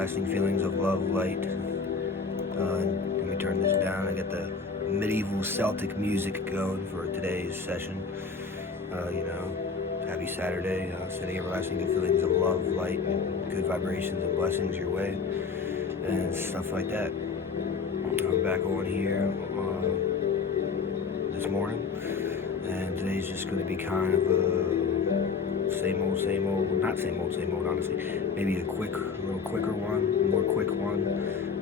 everlasting feelings of love, light. Let me turn this down. I got the medieval Celtic music going for today's session. Happy Saturday. Sending everlasting good feelings of love, light, and good vibrations and blessings your way, and stuff like that. I'm back on here this morning, and today's just going to be kind of a same old, not same old, honestly. Maybe a little quicker one, more quick one.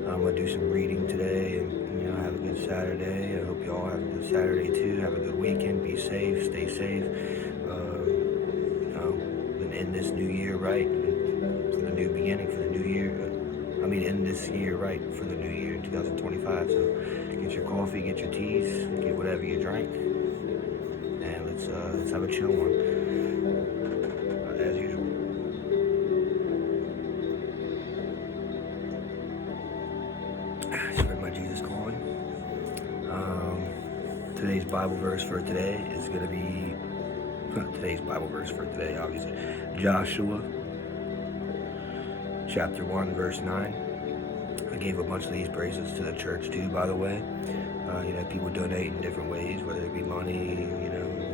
I'm going to do some reading today, and have a good Saturday. I hope you all have a good Saturday too. Have a good weekend. Be safe. Stay safe. And end this new year right for the new beginning, for the new year. End this year right for the new year in 2025. So get your coffee, get your teas, get whatever you drink, and let's have a chill one as usual. Spread my Jesus calling. Today's Bible verse for today is going to be obviously Joshua chapter 1 verse 9. I gave a bunch of these bracelets to the church too, by the way. People donate in different ways, whether it be money,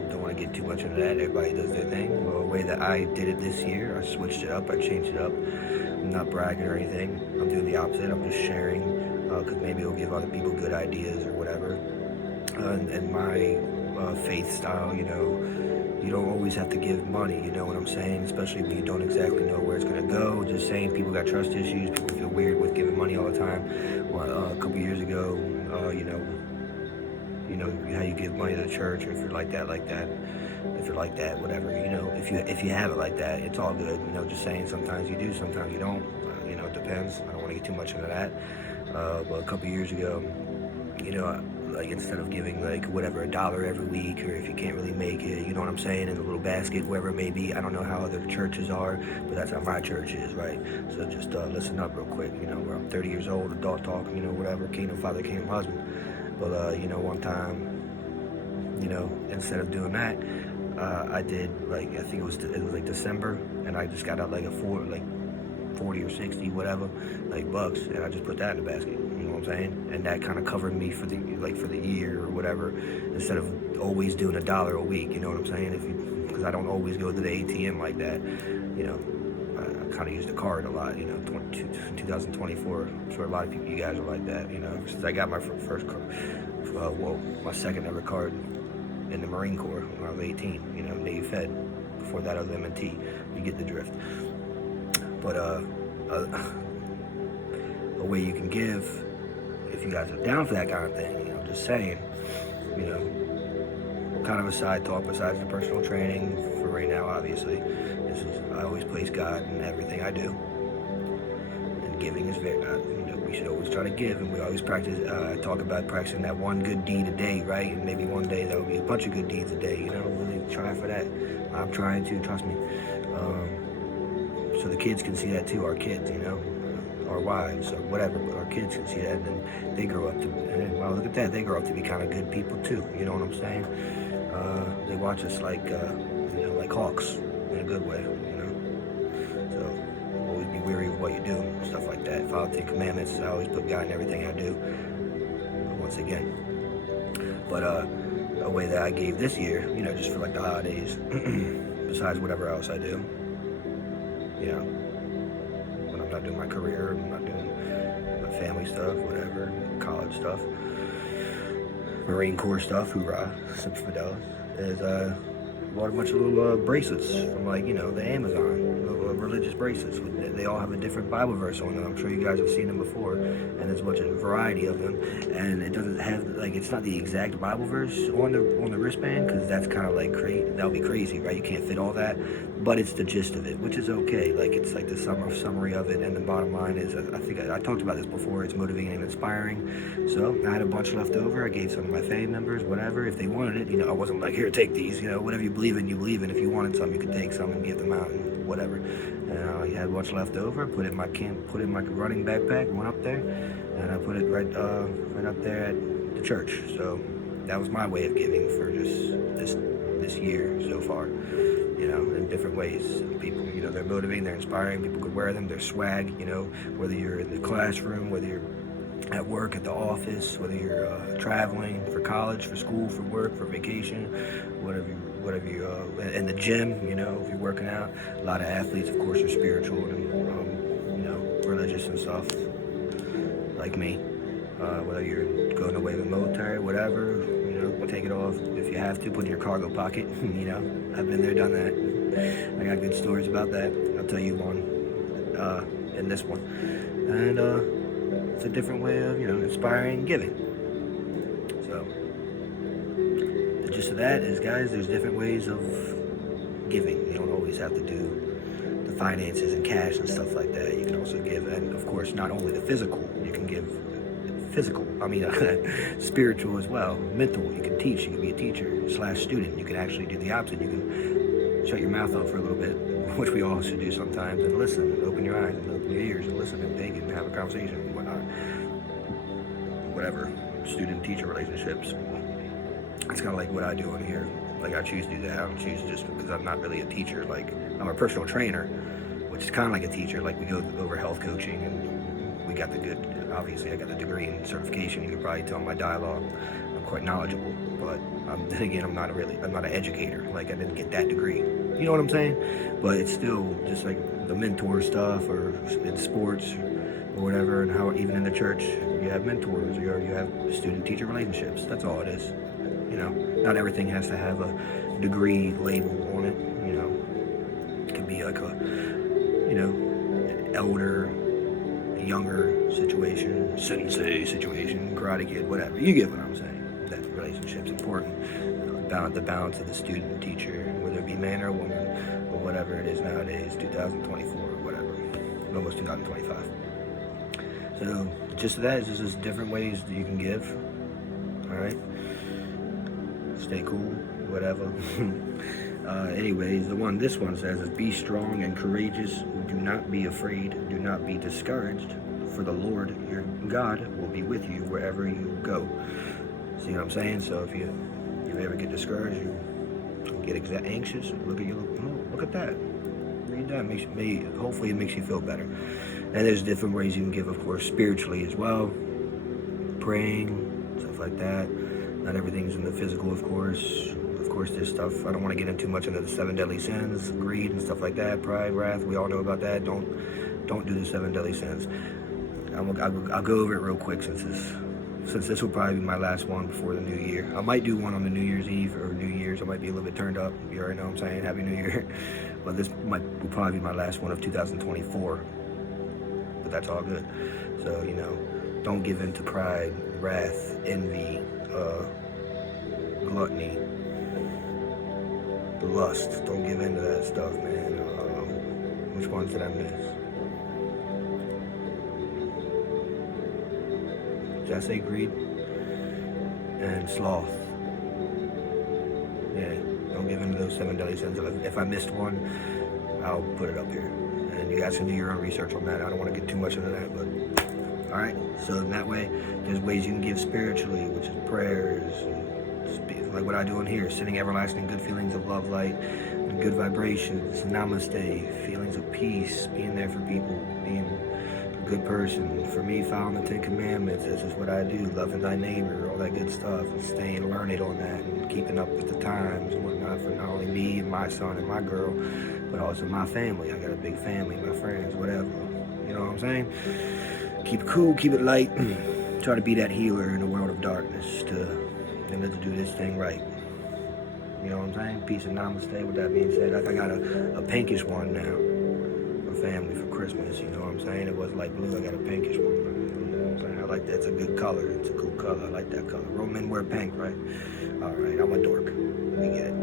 don't want to get too much into that. Everybody does their thing. Well, the way that I did it this year, I switched it up, I changed it up. I'm not bragging or anything. I'm doing the opposite. I'm just sharing, because maybe it'll give other people good ideas or whatever. And my faith style, you don't always have to give money, you know what I'm saying? Especially when you don't exactly know where it's going to go. Just saying, people got trust issues. People feel weird with giving money all the time. Well, a couple years ago, how you give money to the church, or if you're like that. If you're like that, whatever, if you have it like that, it's all good. Just saying, sometimes you do, sometimes you don't. It depends. I don't want to get too much into that. But a couple years ago, instead of giving $1 every week, or if you can't really make it, you know what I'm saying, in a little basket, wherever it may be. I don't know how other churches are, but that's how my church is, right? So just listen up real quick. Where I'm 30 years old, adult talk, whatever, kingdom father, kingdom husband. But one time, instead of doing that, I did I think it was December, and I just got out a 40 or 60 whatever bucks, and I just put that in the basket. You know what I'm saying? And that kind of covered me for the year or whatever, instead of always doing $1 a week. You know what I'm saying? Because I don't always go to the ATM like that. I kind of use the card a lot. 2024. I'm sure a lot of people, you guys are like that. Since I got my first card, my second ever card in the Marine Corps when I was 18. Navy Fed. Before that, I was M&T. You get the drift. But a way you can give, if you guys are down for that kind of thing, just saying, kind of a side talk besides the personal training for right now, obviously. I always place God in everything I do. And giving is very, we should always try to give, and we always practice, I talk about practicing that one good deed a day, right? And maybe one day there'll be a bunch of good deeds a day, really try for that. I'm trying to, trust me. So the kids can see that too, our kids, our wives or whatever, but our kids can see that, and then they grow up to, and wow, look at that, they grow up to be kind of good people too, you know what I'm saying? They watch us like hawks, in a good way, So always be wary of what you do, stuff like that. Follow the 10 Commandments. I always put God in everything I do, once again. But a way that I gave this year, just for the holidays, besides whatever else I do, when I'm not doing my career, I'm not doing my family stuff, whatever, college stuff, Marine Corps stuff, hoorah, some Fidelis, is bought a bunch of little bracelets from the Amazon, little religious bracelets. They all have a different Bible verse on them. I'm sure you guys have seen them before, and there's a bunch of variety of them. And it doesn't have it's not the exact Bible verse on the wristband, because that's kind of that would be crazy, right? You can't fit all that, but it's the gist of it, which is okay. It's the summary of it, and the bottom line is, I think I talked about this before. It's motivating and inspiring. So I had a bunch left over. I gave some of my family members, whatever, if they wanted it. I wasn't here, take these. Whatever you believe in, you believe in. If you wanted some, you could take some and give them out and whatever. And I had a bunch left over. Put it in my running backpack. Went up there, and I put it right up there at the church. So that was my way of giving for just this this year so far, you know, in different ways. People, you know, they're motivating, they're inspiring, people could wear them, they're swag, you know, whether you're in the classroom, whether you're at work, at the office, whether you're traveling for college, for school, for work, for vacation, whatever you in the gym, you know, if you're working out. A lot of athletes, of course, are spiritual and you know, religious and stuff, like me. Whether you're going away with the military, whatever, you know, take it off if you have to, put it in your cargo pocket. You know, I've been there, done that. I got good stories about that. I'll tell you one in this one. And it's a different way of, you know, inspiring and giving. So the gist of that is, guys, there's different ways of giving. You don't always have to do the finances and cash and stuff like that. You can also give, and of course, not only the physical, you can give spiritual as well, mental. You can teach, you can be a teacher / student. You can actually do the opposite. You can shut your mouth up for a little bit, which we all should do sometimes, and listen, and open your eyes, and open your ears, and listen, and think, and have a conversation, and whatnot. Whatever, student-teacher relationships. It's kind of like what I do on here. Like, I choose to do that. I don't choose just because I'm not really a teacher. Like, I'm a personal trainer, which is kind of like a teacher. Like, we go over health coaching, and we got the good, obviously I got the degree in certification. You can probably tell my dialogue, I'm quite knowledgeable, but then again, I'm not an educator. Like, I didn't get that degree. You know what I'm saying? But it's still just like the mentor stuff, or in sports or whatever, and how even in the church you have mentors, or you have student-teacher relationships. That's all it is. You know, not everything has to have a degree label on it. You know, it could be like a, you know, an elder, younger situation, sensei situation, karate kid, whatever. You get what I'm saying. That relationship's important. The balance of the student and teacher, whether it be man or woman, or whatever it is nowadays, 2024 or whatever, almost 2025. So just that is just different ways that you can give. All right, stay cool, whatever. Anyways, this one says is, be strong and courageous. Do not be afraid. Do not be discouraged. For the Lord your God will be with you wherever you go. See what I'm saying? So if you ever get discouraged, you get anxious, look at that. Read that. Hopefully it makes you feel better. And there's different ways you can give, of course, spiritually as well. Praying, stuff like that. Not everything's in the physical, of course. Of course, there's stuff, I don't want to get into too much into the 7 deadly sins, greed and stuff like that, pride, wrath, we all know about that. Don't do the 7 deadly sins. I'll go over it real quick since this will probably be my last one before the new year. I might do one on the New Year's Eve or New Year's. I might be a little bit turned up. You already know what I'm saying. Happy New Year. But this will probably be my last one of 2024. But that's all good. So, you know, don't give in to pride, wrath, envy, gluttony, lust. Don't give in to that stuff, man. Which ones did I miss? Did I say greed? And sloth. Yeah, don't give in to those 7 deadly sins. If I missed one, I'll put it up here. And you guys can do your own research on that. I don't want to get too much into that, but alright. So in that way, there's ways you can give spiritually, which is prayers, and like what I do in here, sending everlasting good feelings of love, light, and good vibrations, namaste, feelings of peace, being there for people, being good person. For me, following the 10 Commandments, this is what I do, loving thy neighbor, all that good stuff, and staying learned on that, and keeping up with the times and whatnot, for not only me and my son and my girl, but also my family. I got a big family, my friends, whatever. You know what I'm saying? Keep it cool, keep it light, try to be that healer in a world of darkness, and let's do this thing right. You know what I'm saying? Peace and namaste. With that being said, I got a pinkish one now. Family for Christmas, you know what I'm saying? It wasn't like blue, I got a pinkish one. You know what I'm saying? I like that. It's a good color. It's a cool color. I like that color. Real men wear pink, right? Alright, I'm a dork. We get it.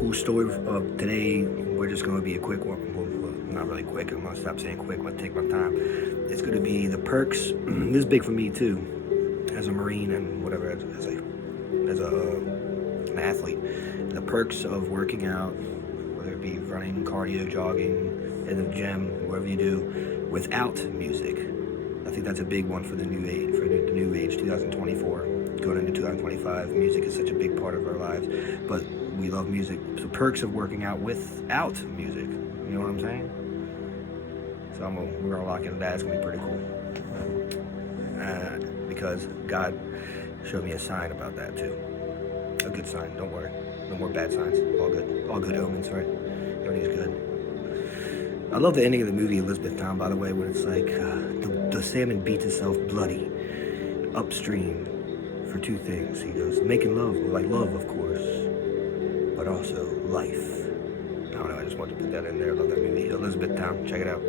Cool story of today. We're just going to be a quick one. Well, not really quick. I'm going to stop saying quick. I'm going to take my time. It's going to be the perks. This is big for me too, as a Marine and whatever, as an athlete. The perks of working out, whether it be running, cardio, jogging, in the gym, whatever you do, without music. I think that's a big one for the new age, 2024, going into 2025. Music is such a big part of our lives, but we love music. The perks of working out without music. You know what I'm saying? So we're gonna lock into that. It's gonna be pretty cool. Because God showed me a sign about that too. A good sign. Don't worry. No more bad signs. All good. All good omens, right? Everything's good. I love the ending of the movie Elizabethtown, by the way, when it's like the salmon beats itself bloody upstream for two things. He goes, making love, like love, of course, but also life. I don't know, I just wanted to put that in there. I love that movie. Elizabethtown, check it out.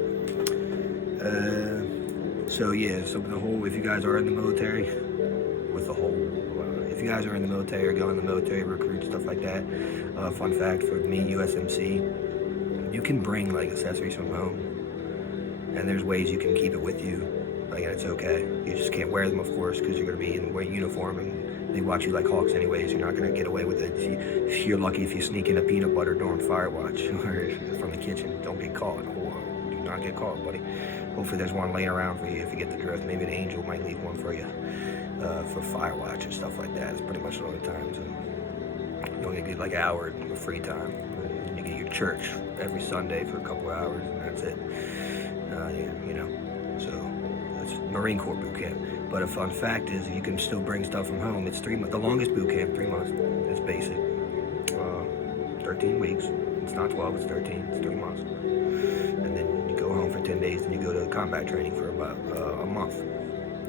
So the whole, if you guys are in the military, if you guys are in the military or go in the military, recruit, stuff like that, fun fact for me, USMC, you can bring like accessories from home, and there's ways you can keep it with you, like, and it's okay. You just can't wear them, of course, because you're going to be in wearing uniform, and they watch you like hawks anyways. You're not going to get away with it. If you're lucky if you sneak in a peanut butter during fire watch or from the kitchen, don't get caught. Do not get caught, buddy. Hopefully there's one laying around for you if you get the drift. Maybe an angel might leave one for you for fire watch and stuff like that. It's pretty much the only times. You only get like an hour of free time. You get your church every Sunday for a couple of hours, and that's it. So that's Marine Corps boot camp. But a fun fact is you can still bring stuff from home. It's 3 months. The longest boot camp, 3 months. It's basic. 13 weeks. It's not 12, it's 13. It's 3 months. And then you go home for 10 days, and you go to combat training for about a month.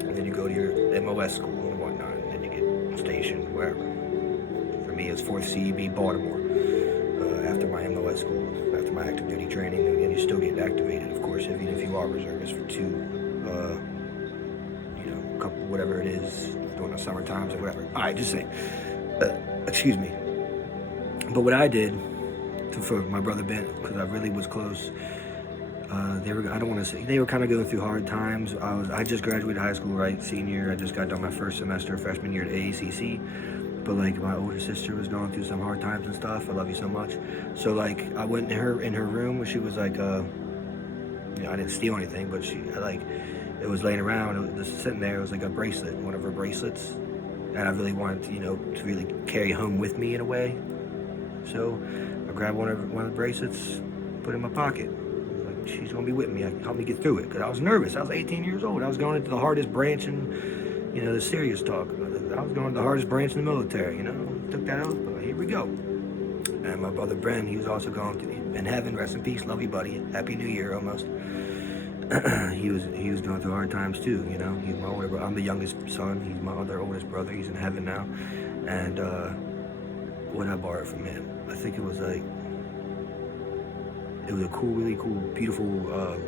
And then you go to your MOS school and whatnot, and then you get stationed wherever. For me, it's 4th CEB Baltimore. After my MOS school, after my active duty training, and you still get activated, of course, even if you are reservist for 2, couple, whatever it is, during the summer times or whatever. All right, just saying. Excuse me. But what I did for my brother Ben, because I really was close. They were kind of going through hard times. I just graduated high school, right, senior. I just got done my first semester, freshman year at AACC. But like my older sister was going through some hard times and stuff. I love you so much. So like I went in her room where she was like, I didn't steal anything, but it was laying around. It was just sitting there. It was like a bracelet, one of her bracelets, and I really wanted to really carry home with me in a way. So I grabbed one of the bracelets, put it in my pocket. Like, she's gonna be with me. Help me get through it, because I was nervous. I was 18 years old. I was going into the hardest branch in, the serious talk. I was going to the hardest branch in the military, took that oath, but here we go. And my brother Bren, he was also going to, in heaven, rest in peace, love you, buddy. Happy New Year, almost. he was going through hard times too, He's my older brother. I'm the youngest son. He's my other oldest brother. He's in heaven now. And what I borrowed from him, I think it was a cool, really cool, beautiful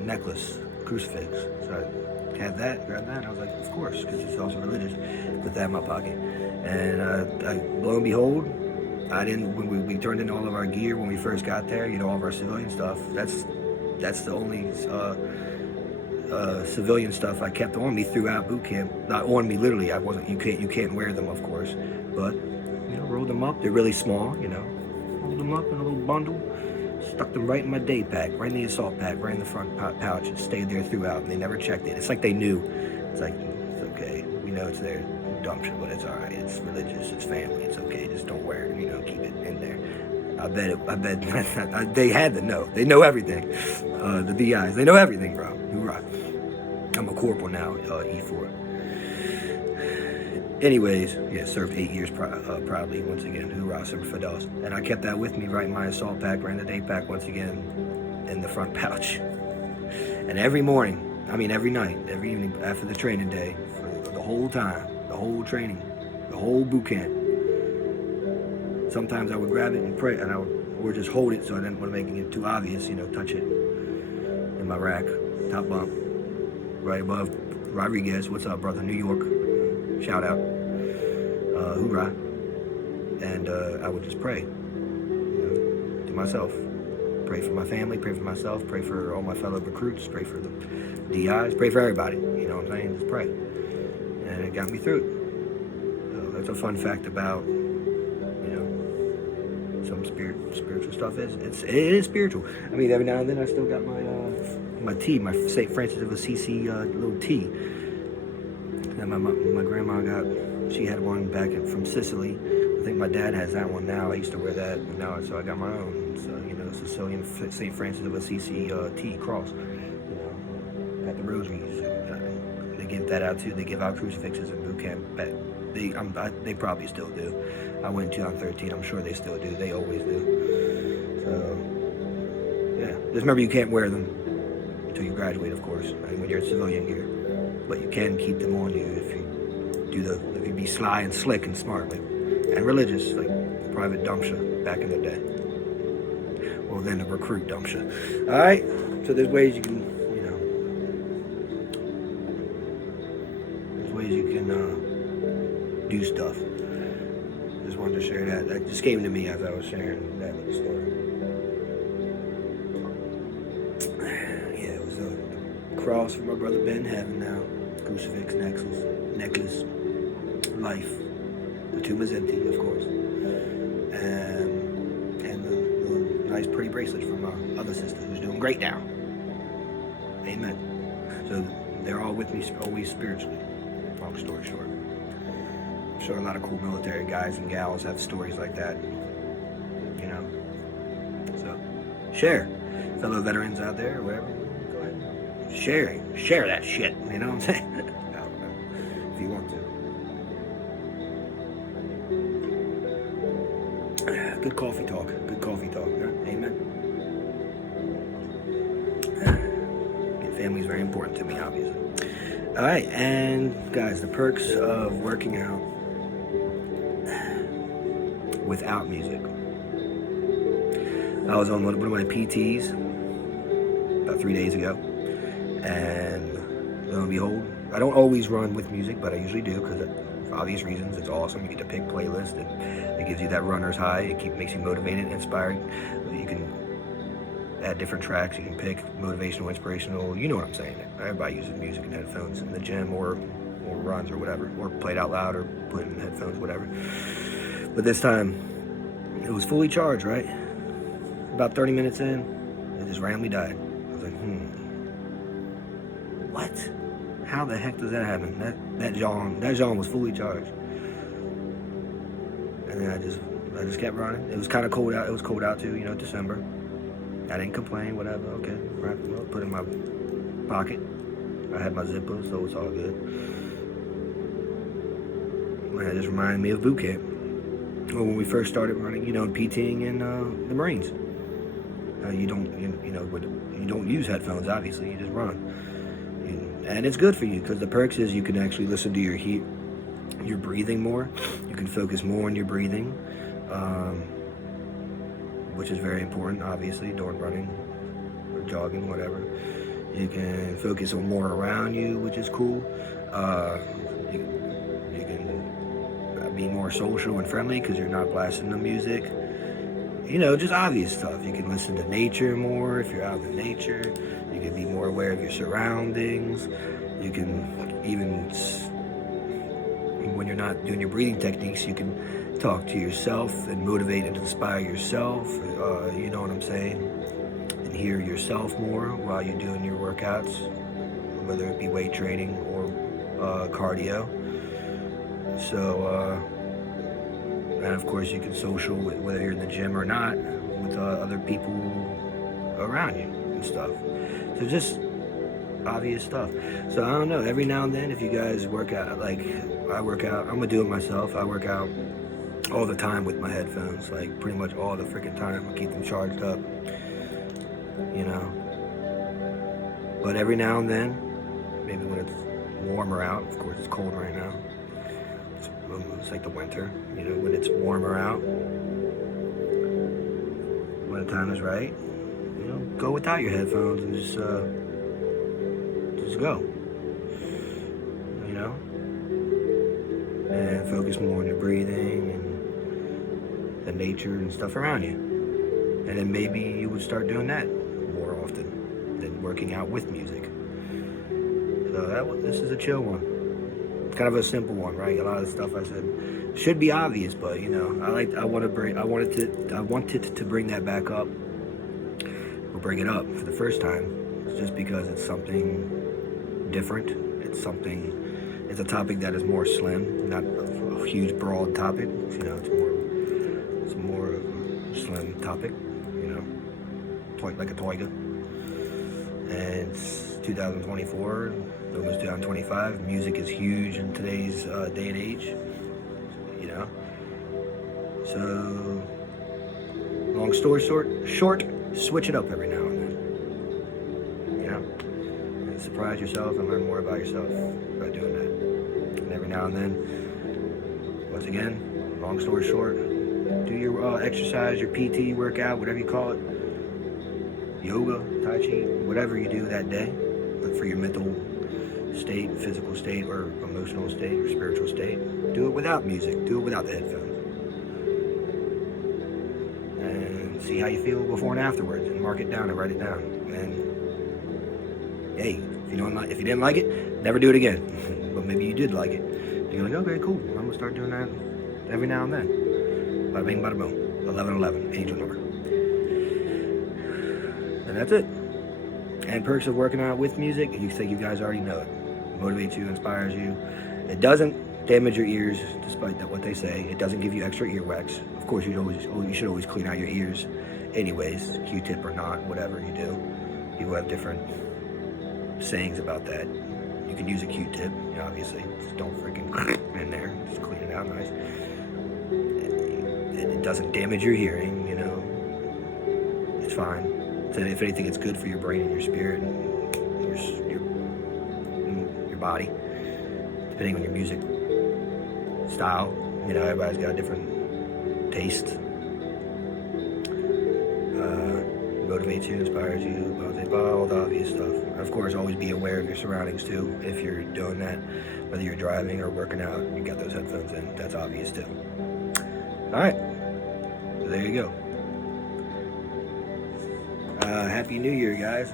necklace, crucifix. So I had that, grabbed that, and I was like, of course, because it's also religious. Put that in my pocket. And lo and behold, when we turned in all of our gear when we first got there, all of our civilian stuff, that's the only civilian stuff I kept on me throughout boot camp. Not on me, literally. You can't wear them, of course, but rolled them up. They're really small, rolled them up in a little bundle, stuck them right in my day pack, right in the assault pack, right in the front pouch. It stayed there throughout, and they never checked it. It's like they knew. It's like, it's okay. We know it's there. Dumb shit, but it's all right. It's religious. It's family. It's okay. Just don't wear it. Keep it in there. I bet they had to know. They know everything. The DIs, they know everything, bro. Hoorah. I'm a corporal now, E4. Anyways, served 8 years proudly, once again. Hoorah, Semper Fidelis. And I kept that with me, right in my assault pack, right in the day pack, once again, in the front pouch. And every night, every evening, after the training day, for the whole time, the whole training, the whole boot camp, sometimes I would grab it and pray, or just hold it, so I didn't want to make it too obvious, touch it in my rack, top bunk, right above Rodriguez. What's up, brother? New York. Shout out. Hoorah. And I would just pray to myself. Pray for my family, pray for myself, pray for all my fellow recruits, pray for the DIs, pray for everybody. You know what I'm saying? Just pray. And it got me through it. So that's a fun fact about, some spiritual stuff. It is spiritual. Every now and then I still got my my tea, my St. Francis of Assisi little tea that my grandma got. She had one back from Sicily. I think my dad has that one now. I used to wear that, and now so I got my own. So Sicilian St. Francis of Assisi tea cross. Got the rosaries. They give that out too. They give out crucifixes in boot camp. They probably still do. I went in 2013. I'm sure they still do. They always do. So yeah, just remember you can't wear them until you graduate, of course, and when you're in civilian gear. But you can keep them on you if you be sly and slick and smart, and religious, like Private Dumpsha back in the day. Well, then the recruit Dumpsha. All right. So there's ways you can, do stuff. Just wanted to share that. That just came to me as I was sharing that little story. Yeah, it was a cross for my brother Ben having now. Crucifix, necklace, life. The tomb is empty, of course. And the nice pretty bracelet from my other sister who's doing great now. Amen. So they're all with me always spiritually. Long story short. I'm sure a lot of cool military guys and gals have stories like that. So share. Fellow veterans out there or whatever. Go ahead. Share that shit. You know what I'm saying? I don't know. If you want to. Good coffee talk. Huh? Amen. Family is very important to me, obviously. All right, and guys, the perks of working out without music. I was on one of my PTs about 3 days ago, and lo and behold, I don't always run with music, but I usually do because for obvious reasons. It's awesome. You get to pick playlist, and it gives you that runner's high. It makes you motivated, inspired. You can add different tracks. You can pick motivational, inspirational. You know what I'm saying. Everybody uses music and headphones in the gym or runs or whatever, or played out loud or put in headphones, whatever. But this time, it was fully charged, right? About 30 minutes in, it just randomly died. I was like, what? How the heck does that happen? That John was fully charged. And then I just kept running. It was kind of cold out. It was cold out too, December. I didn't complain, whatever. Okay, right, put it in my pocket. I had my zipper, so it's all good. It just reminded me of boot camp. Well, when we first started running, PTing in the Marines. You don't use headphones, obviously. You just run, and it's good for you because the perks is you can actually listen to your breathing more. You can focus more on your breathing. Which is very important, obviously, during running or jogging, whatever. You can focus on more around you, which is cool. You can be more social and friendly because you're not blasting the music. Just obvious stuff. You can listen to nature more if you're out in nature. You can be more aware of your surroundings. You can even, when you're not doing your breathing techniques, you can talk to yourself and motivate and inspire yourself, you know what I'm saying, and hear yourself more while you're doing your workouts, whether it be weight training or cardio. So, and of course you can social, whether you're in the gym or not, with other people around you and stuff. So just obvious stuff. So I don't know, every now and then if you guys work out, like I work out, I'm gonna do it myself. I work out all the time with my headphones, like pretty much all the freaking time. I keep them charged up, But every now and then, maybe when it's warmer out, of course it's cold right now. It's like the winter, when it's warmer out, when the time is right, go without your headphones and just go, and focus more on your breathing and the nature and stuff around you. And then maybe you would start doing that more often than working out with music. So this is a chill one. It's kind of a simple one, right? A lot of the stuff I said should be obvious, but I wanted to bring that back up. We'll bring it up for the first time just because it's something different. It's a topic that is more slim, not a huge broad topic. You know, it's more of a slim topic. You know, like a toiga. And it's 2024, almost 2025. Music is huge in today's day and age. You know, so long story short, switch it up every now and then. You know, and surprise yourself and learn more about yourself by doing that. And every now and then, once again, long story short, do your exercise, your PT workout, whatever you call it, yoga, tai chi, whatever you do that day for your mental state, physical state, or emotional state, or spiritual state. Do it without music. Do it without the headphones. And see how you feel before and afterwards, and mark it down and write it down. And hey, if you didn't like it, never do it again. But maybe you did like it. You're like, okay, cool. I'm gonna start doing that every now and then. Bada bing, bada boom. 1111, angel number. And that's it. And perks of working out with music, you think you guys already know it. Motivates you, inspires you. It doesn't damage your ears, despite what they say. It doesn't give you extra earwax. Of course, you should always clean out your ears anyways, Q-tip or not, whatever you do. People have different sayings about that. You can use a Q-tip, obviously. Just don't freaking in there. Just clean it out nice. It doesn't damage your hearing, you know. It's fine. So if anything, it's good for your brain and your spirit and your body, depending on your music style. You know, everybody's got a different taste. Motivates you, inspires you, all the obvious stuff. Of course, always be aware of your surroundings too. If you're doing that, whether you're driving or working out, you got those headphones in. That's obvious too. All right, so there you go. Happy New Year, guys.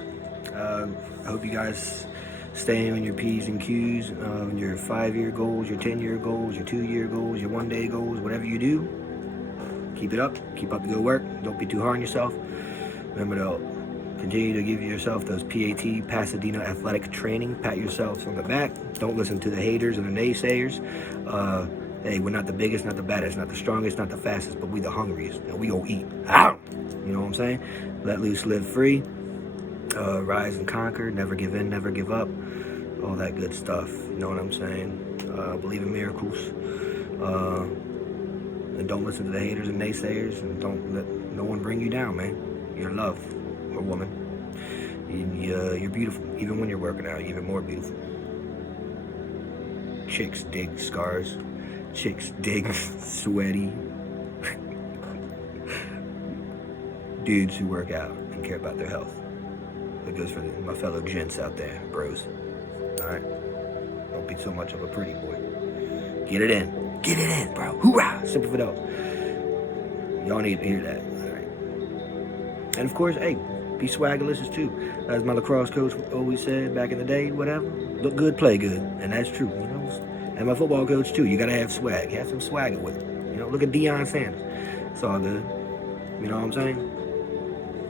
I hope you guys stay on your P's and Q's, your 5-year goals, your 10-year goals, your 2-year goals, your 1-day goals, whatever you do. Keep it up. Keep up the good work. Don't be too hard on yourself. Remember to continue to give yourself those PAT, Pasadena Athletic Training. Pat yourself on the back. Don't listen to the haters and the naysayers. Hey, we're not the biggest, not the baddest, not the strongest, not the fastest, but we the hungriest. And we go eat. Ow! You know what I'm saying? Let loose, live free. Rise and conquer. Never give in, never give up. All that good stuff. You know what I'm saying? Believe in miracles. And don't listen to the haters and naysayers. And don't let no one bring you down, man. You're loved, or woman. You're beautiful. Even when you're working out, even more beautiful. Chicks dig scars. Chicks dig sweaty dudes who work out and care about their health. That goes for my fellow gents out there, bros. Alright? Don't be so much of a pretty boy. Get it in. Get it in, bro. Hoorah! Simple for those. Y'all need to hear that. Alright. And of course, hey, be swaggerlicious too. As my lacrosse coach always said back in the day, whatever. Look good, play good. And that's true, you know? And my football coach too. You gotta have swag. Have some swagger with it. You know, look at Deion Sanders. It's all good. You know what I'm saying?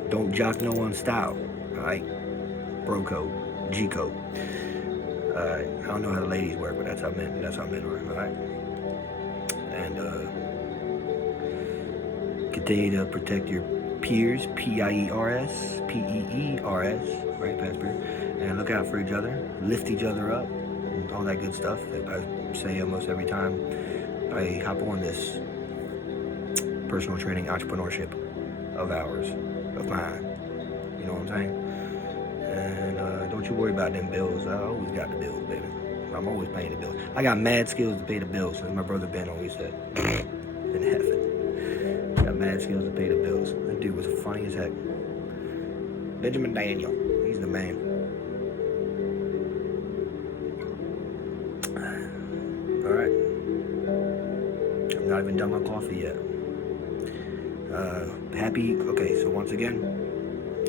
Don't jock no one's style. Alright? Bro code. G code. Alright. I don't know how the ladies work, but that's how men work. Alright? And continue to protect your peers. P-I-E-R-S. P-E-E-R-S. Right, past period. And look out for each other. Lift each other up. All that good stuff that I say almost every time I hop on this personal training entrepreneurship of mine. You know what I'm saying? And don't you worry about them bills. I always got the bills, baby. I'm always paying the bills. I got mad skills to pay the bills, as my brother Ben always said. In heaven. I got mad skills to pay the bills. That dude was funny as heck. Benjamin Daniel. He's the man. Alright. I'm not even done my coffee yet. Okay, so once again,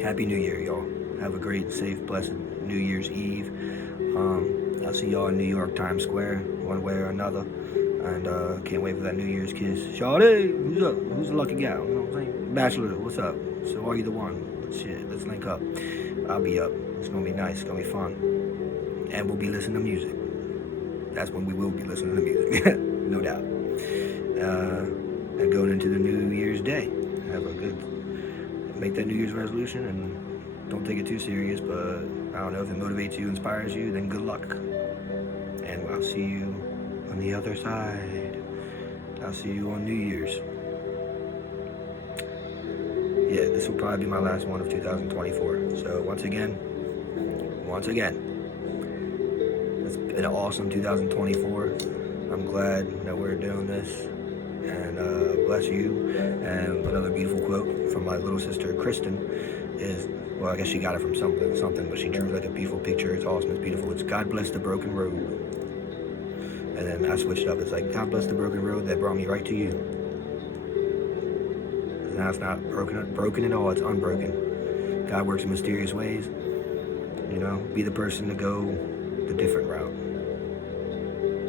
Happy New Year, y'all. Have a great, safe, blessed New Year's Eve. I'll see y'all in New York, Times Square, one way or another. And can't wait for that New Year's kiss. Shawty, who's up? Who's the lucky gal? You know what I'm saying? Bachelor, what's up? So are you the one? Shit, let's link up. I'll be up. It's gonna be nice. It's gonna be fun, and we'll be listening to music. That's when we will be listening to music, no doubt. And going into the New Year's Day, make that New Year's resolution, and don't take it too serious. But I don't know, if it motivates you, inspires you, then good luck. And I'll see you on the other side. I'll see you on New Year's. Yeah, this will probably be my last one of 2024. So once again, it's been an awesome 2024. I'm glad that we're doing this. And bless you. And another beautiful quote from my little sister Kristen is, well, I guess she got it from something, but she drew like a beautiful picture. It's awesome. It's beautiful. It's God bless the broken road. And then I switched up. It's like, God bless the broken road that brought me right to you. Now it's not broken at all. It's unbroken. God works in mysterious ways. You know, be the person to go the different route.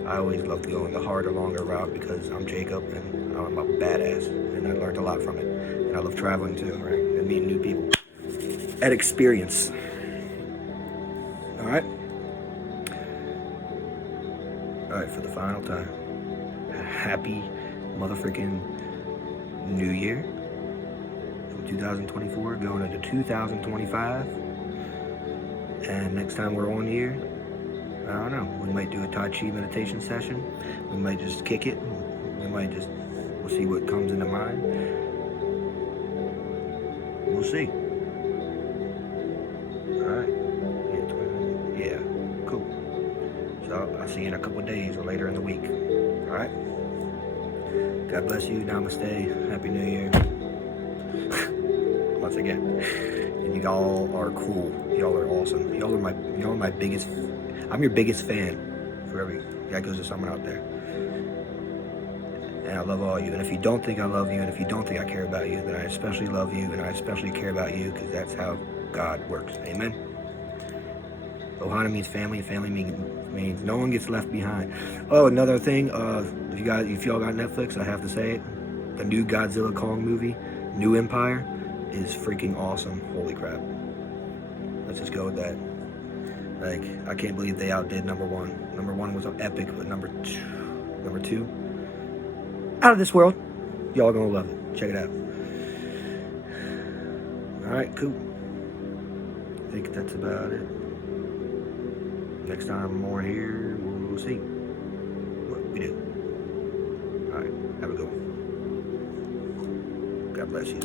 I always loved going the harder, longer route because I'm Jacob and I'm a badass, and I learned a lot from it. And I love traveling too, right? And meeting new people. At experience. All right. All right, for the final time. Happy motherfucking New Year. From 2024 going into 2025. And next time we're on here, I don't know, we might do a Tai Chi meditation session. We might just kick it. We'll see what comes into mind. We'll see. Alright. Yeah, cool. So I'll see you in a couple of days or later in the week. Alright? God bless you. Namaste. Happy New Year. Once again. And y'all are cool. Y'all are awesome. Y'all are my biggest. I'm your biggest fan. That goes to someone out there. And I love all you. And if you don't think I love you, and if you don't think I care about you, then I especially love you, and I especially care about you, because that's how God works. Amen. Ohana means family. Family means no one gets left behind. Oh, another thing. If y'all got Netflix, I have to say it. The new Godzilla Kong movie, New Empire, is freaking awesome. Holy crap. Let's just go with that. Like, I can't believe they outdid number one. Number one was epic, but number two, out of this world. Y'all gonna love it. Check it out. Alright, cool. I think that's about it. Next time more here, we'll see what we do. Alright, have a good one. God bless you.